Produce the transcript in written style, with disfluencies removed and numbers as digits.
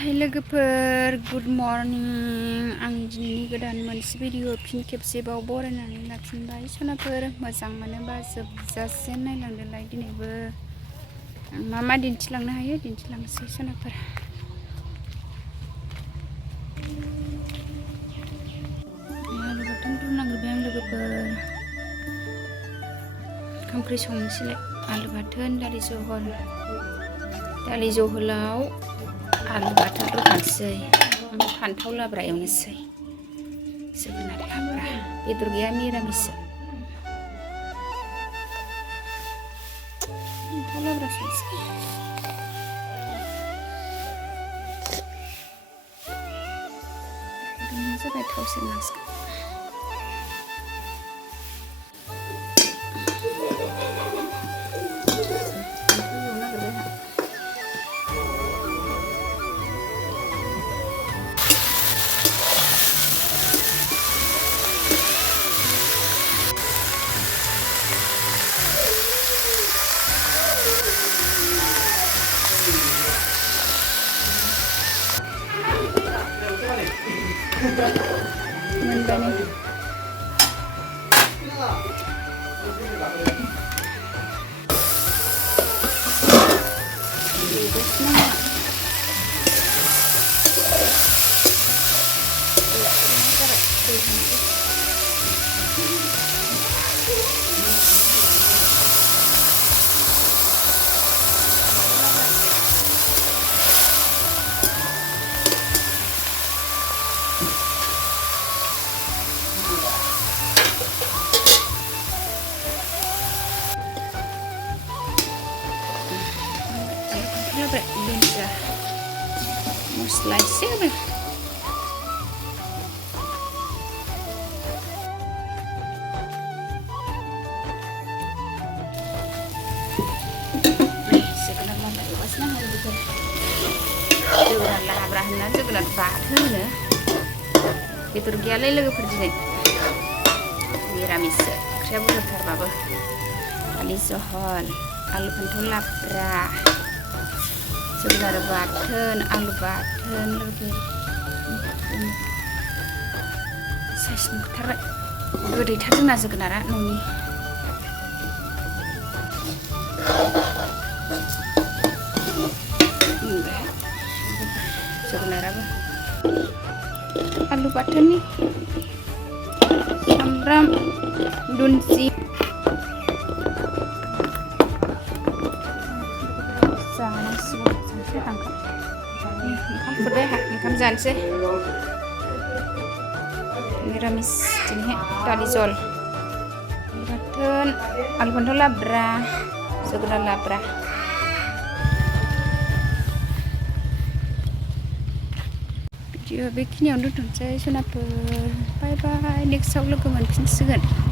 हाय लोगोफोर good morning आं दिनैनि गोदान मोनसे भिडिअ फिन खेबसेबाव बरायनानै लाफिनबाय सनाफोर मोजां मोनोबा जोबजासे नायलांदोलाय दिनैबो आं मा दिन्थिलांनो हायो दिन्थिलांसै सनाफोर आलु बाथोन रुनांग्रोबाय आं लोगोफोर ओंखाम ओंख्रि संनोसैलाय आलु बाथोन दालि जहलाव आलु बाथोन रुखानोसै फान्थाव लाब्रा एवनोसै जोगोनार लाब्रा बेदर गैया मिरामिससो फान्थाव लाब्रा संसै बेनो जाबाय थाव सेरनांसिगोन मोनबाय Bisa mau slice ya nih sekarang mau pasnya hari itu udah lah berakhirnya sekarang bahan ya itu gialai lagi pergi nih miramis siapa udah terbaba ali sohol alu pentol labra जोगोनार बाथोन आलु बाथोन लोगो साइज नुथारबाय गोदैथार जोंना जोगोनारा न'नि जोगोनाराबो आलु बाथोननि सामब्राम दुन्सि ओंखाम जानोसै मिरामिस दिनैहाय दालि जल बाथोन आलु फान्थाव लाब्रा जोगोनार लाब्रा भिडिअ बेखिनियावनो दोनथ'नोसै सनाफोर बाय बाय नेक्स्टआव लोगो मोनफिनसिगोन